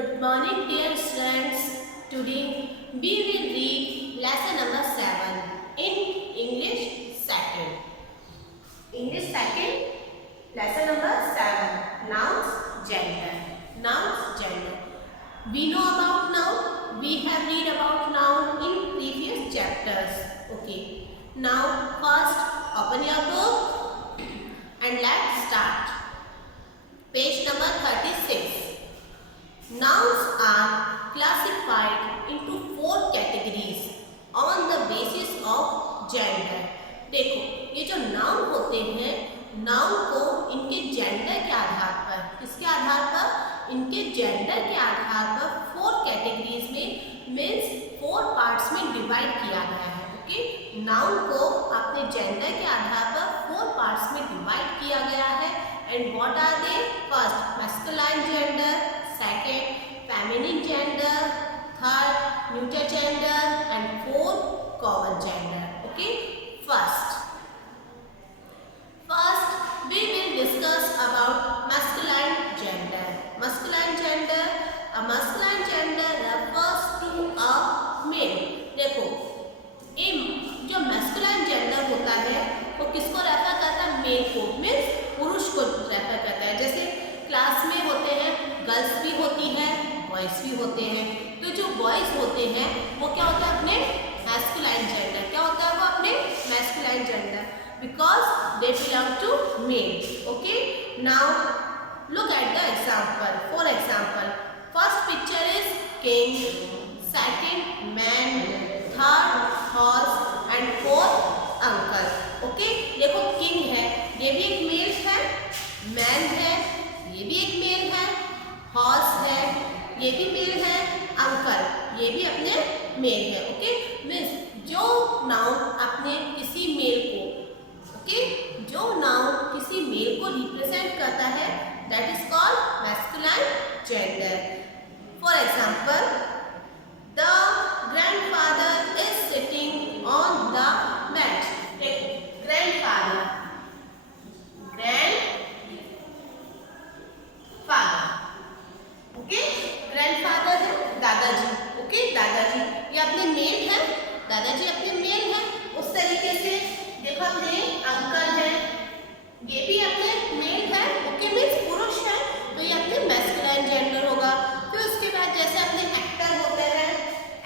Good morning, dear students. Today we will read lesson number 7 in English second. English second, lesson number 7. Nouns, gender. Nouns, gender. We know about noun. We have read about noun in previous chapters. Okay. Now first open your book and let's start. Page number 36. Nouns are classified into 4 categories on the basis of gender. देखो ये जो noun होते हैं, noun को इनके gender के आधार पर, किसके आधार पर? इनके जेंडर के आधार पर 4 कैटेगरीज में मीन्स 4 पार्ट्स में डिवाइड किया गया है. ओके, नाउन को अपने जेंडर के आधार पर 4 पार्ट्स में डिवाइड किया गया है. And what are they? First masculine gender, second feminine gender, third neuter gender and fourth common gender. Okay, first we will discuss about masculine gender. Masculine gender, a masculine gender refers to a male. देखो ये जो masculine gender होता है वो किसको refer करता है? Mail को, मीन्स पुरुष को रेफर करता है. जैसे क्लास में होते हैं, गर्ल्स भी होती है, बॉयज भी होते हैं. तो जो बॉयज होते हैं वो क्या होता है? अपने मैस्कुलाइन जेंडर. क्या होता है वो? अपने masculine gender, because they belong to male. Okay, now look at the example. For example, first picture is king, second man, third horse and fourth uncle. Okay, देखो किंग है, ये भी एक मेल है, मैन है, ये भी एक मेल है, हॉर्स है, ये भी मेल है, अंकल ये भी अपने मेल है. ओके, मीन्स जो नाउन अपने किसी मेल को, ओके, जो नाउन किसी मेल को रिप्रेजेंट करता है, that is called masculine gender. For example, the grandfather is sitting on the bed. देखो ग्रैंडफादर, ओके, ग्रैंडफादर है दादाजी. ओके, दादाजी ये अपने मेल है, दादाजी अपने मेल है. उस तरीके से देखो अपने अंकल है, ये भी अपने मेल है. ओके, मीन्स पुरुष है, तो ये अपने मैस्कुलाइन जेंडर होगा. फिर उसके बाद जैसे अपने एक्टर होते हैं,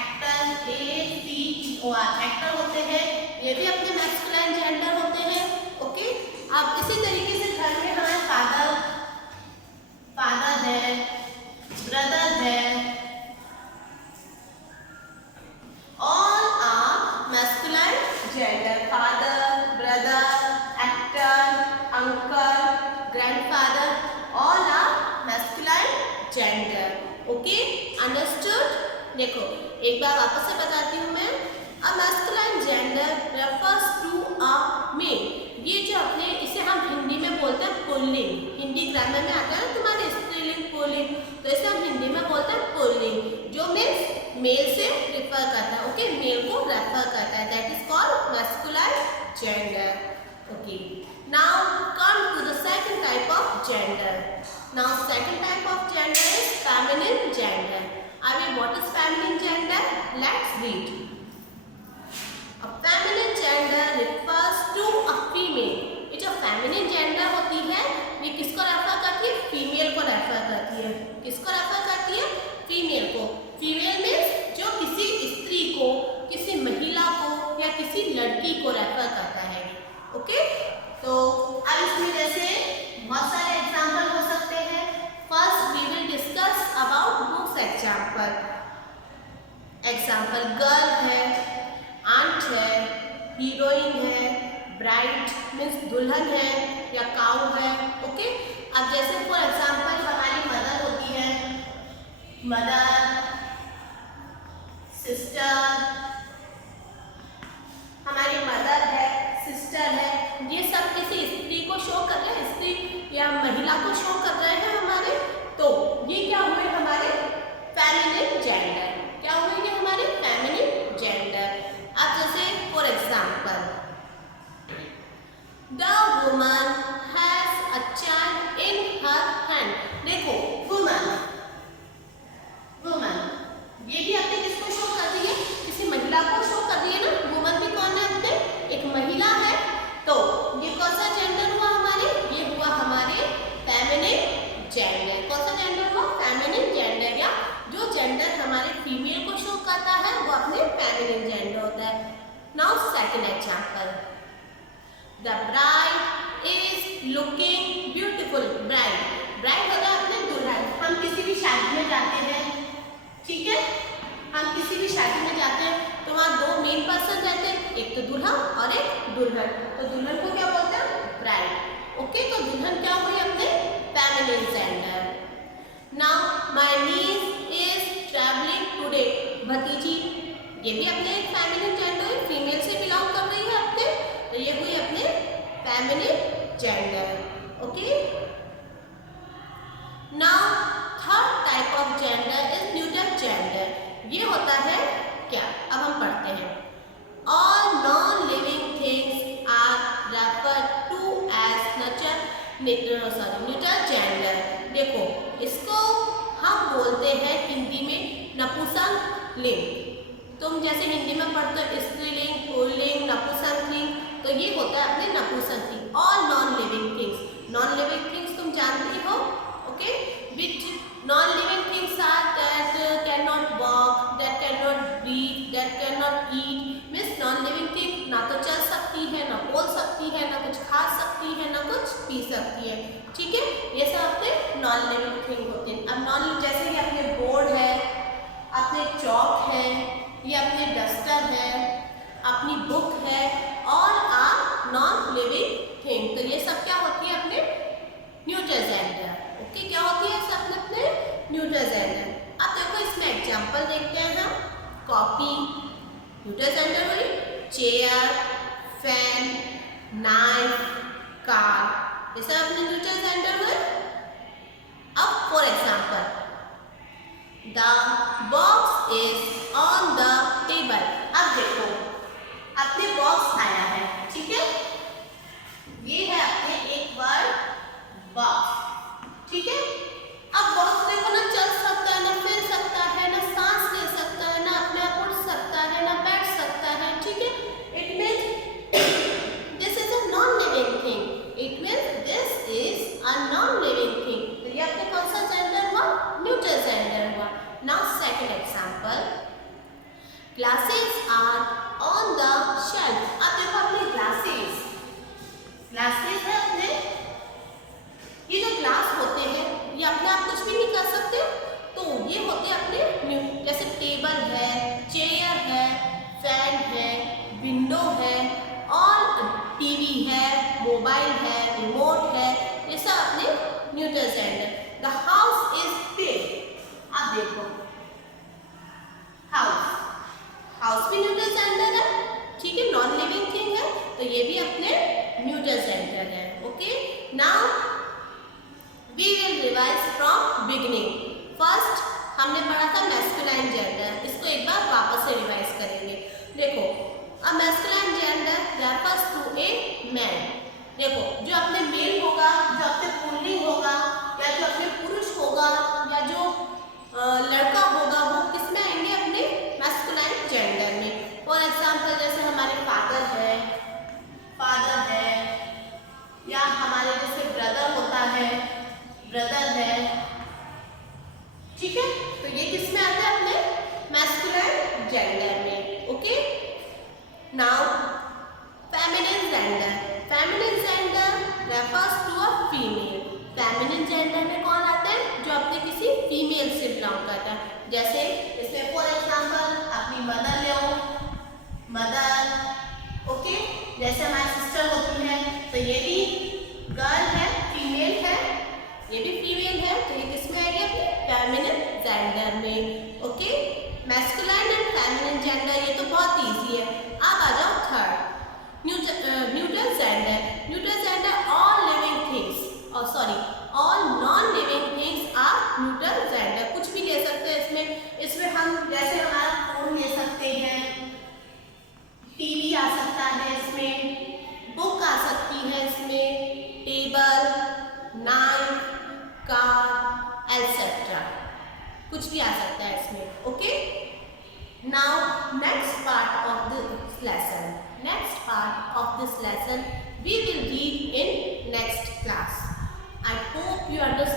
एक्टर ACTOR एक्टर होते हैं, ये भी अपने मैस्कुलाइन जेंडर होते हैं. ओके, अब इसी तरीके से घर में हमारे फादर है, ब्रदर है, all are masculine gender. Father, brother, actor, uncle, grandfather, all are masculine gender. Okay, understood? देखो एक बार वापस से बताती हूँ मैं. A masculine gender refers to a male. ये जो अपने, इसे हम हिंदी में बोलते हैं पुल्लिंग. हिंदी ग्रामर में आता है ना तुम्हारे स्त्रीलिंग पुल्लिंग, तो इसे हम हिंदी में बोलते हैं पुल्लिंग, जो मीन्स मेल से रिफर करता है. ओके, मेल को रेफर करता है, that is called masculine gender. Okay, now come to the second type of gender. Now second type of gender is feminine gender. अभी what is feminine gender? Let's read. A feminine gender refers to a female. ये जो feminine gender होती है, ये किसको refer करती है? Female को रेफर करती है. किसको रेफर करती है? फीमेल को. फीमेल मीन्स जो किसी स्त्री को, किसी महिला को या किसी लड़की को रेफर करता है. ओके, तो अब इसमें जैसे बहुत सारे एग्जाम्पल हो सकते हैं. First we will discuss about books example. Example girl है, आंट है, हीरोइन है, ब्राइड मीन्स दुल्हन है या काऊ है. ओके, अब जैसे फॉर एग्जाम्पल हमारी मदर होती है, मदर, सिस्टर, हमारी मदर है, सिस्टर है, ये सब किसी स्त्री को शो कर रहे हैं, स्त्री या महिला को शो कर रहे हैं हमारे. तो ये क्या हुए? हमारे फेमिनिन जेंडर. क्या हुए? ये हमारे फेमिनिन जेंडर. अब जैसे for example, the woman has a child in her hand. देखो woman second example. The bride is looking beautiful. Bride होता है अपने दुल्हन। हम किसी भी शादी में जाते हैं, ठीक है, हम किसी भी शादी में जाते हैं तो वहाँ दो मेन पर्सन रहते हैं, एक तो दूल्हा और एक दुल्हन। तो दुल्हन को क्या बोलते हैं? ब्राइड। ओके, तो दुल्हन क्या हुई? अपने feminine gender. Now my niece is travelling today. भतीजी, ये भी अपने फेमिनिन जेंडर, फीमेल से बिलोंग कर रही है अपने, तो ये हुई अपने feminine gender. Okay, now third type of gender is neutral gender. ये होता है क्या? अब हम पढ़ते हैं। All non living things are referred to as neutral gender. देखो, इसको हम बोलते हैं हिंदी में नपुंसकलिंग। तुम जैसे हिंदी में पढ़ते हो स्त्रीलिंग, पुल्लिंग, नपुंसकलिंग, तो ये होता है अपने नपुंसकलिंग। All non living things, non living things तुम जानती हो, okay, which non living things are that can not walk, that can not breathe, that can not eat. Means non living thing ना तो चल सकती है, ना बोल सकती है, ना कुछ खा सकती है, ना कुछ पी सकती है, ठीक है, ये सब अपने नॉन लिविंग थिंग होते हैं। अब नॉन, जैसे कि अपने बोर्ड है, अपने चौक है, ये अपने डस्टर है, अपनी बुक है, all are non living thing. तो ये सब क्या होती है? अपने न्यूट्रल जेंडर। ओके, क्या होती है सब अपने न्यूट्रल जेंडर। अब देखो, इसमें एग्जांपल देखते हैं हम। कॉपी न्यूट्रल जेंडर हुई, चेयर, फैन, नाइफ, कार, ये सब अपने न्यूट्रल जेंडर हुए। अब for example, the box is on the table. अब देखो, अपने बॉक्स आया है, ठीक है, ये है अपने एक वर्ड बॉक्स, ठीक है। अब बॉक्स देखो ना चल सकता है, ना फिर सकता है, ना सांस ले सकता है, ना अपने आप उड़ सकता है, ना बैठ सकता है, ठीक है। It means this is a non living thing. It means this is a non living thing. तो ये अपने कौन सा जेंडर हुआ? न्यूट्रल जेंडर हुआ। Now second example, glasses are on the shelf. अब देखो अपने ग्लासेस है अपने, ये जो ग्लास होते हैं ये अपने आप कुछ भी नहीं कर सकते, तो ये होते हैं अपने, जैसे टेबल है, चेयर है, फैन है, विंडो है, और टीवी है, मोबाइल है, रिमोट है, ये सब अपने neutral gender. The house is big. अब देखो, हाउस भी न्यूट्रल जेंडर है, ठीक है, नॉन लिविंग थिंग है, तो ये भी अपने न्यूट्रल जेंडर है। Okay, now we will revise from beginning. First हमने पढ़ा था मैस्कुलाइन जेंडर, इसको एक बार वापस से रिवाइज करेंगे। देखो, a masculine gender refers to a man. देखो, जो अपने मेल होगा, जो अपने पुल्लिंग होगा, या जो अपने पुरुष होगा, या जो लड़का होगा, वो किस में आएंगे? अपने मैस्कुलाइन जेंडर में। फॉर एग्जाम्पल, जैसे हमारे फादर है, या हमारे जैसे ब्रदर होता है, ब्रदर है, ठीक है, तो ये किस में आता है? अपने मैस्कुलाइन जेंडर में। Okay, now feminine gender. Feminine gender refers to a female. Feminine gender में कौन आते हैं? जो अपने किसी फीमेल से बिलोंग करता है। जैसे इसमें फॉर एग्जांपल अपनी मदर ले लो, मदर, ओके, जैसे हमारी सिस्टर होती है, तो ये भी गर्ल है, फीमेल है, ये भी फीमेल है, तो ये किस में आएगी? अपने फेमिनिन जेंडर में। Okay, masculine and feminine gender, ये तो बहुत इजी है। अब आ जाओ third, neutral gender. Neutral gender, all living things, और sorry, all non living things are neutral gender. कुछ भी ले सकते हैं इसमें हम, जैसे हमारा फोन ले सकते हैं, टीवी आ सकता है इसमें, बुक आ सकती है इसमें, टेबल, नाइफ, कार, एटसेट्रा, कुछ भी आ सकता है इसमें। Okay, now next part of this lesson we will read in next class. I hope you understand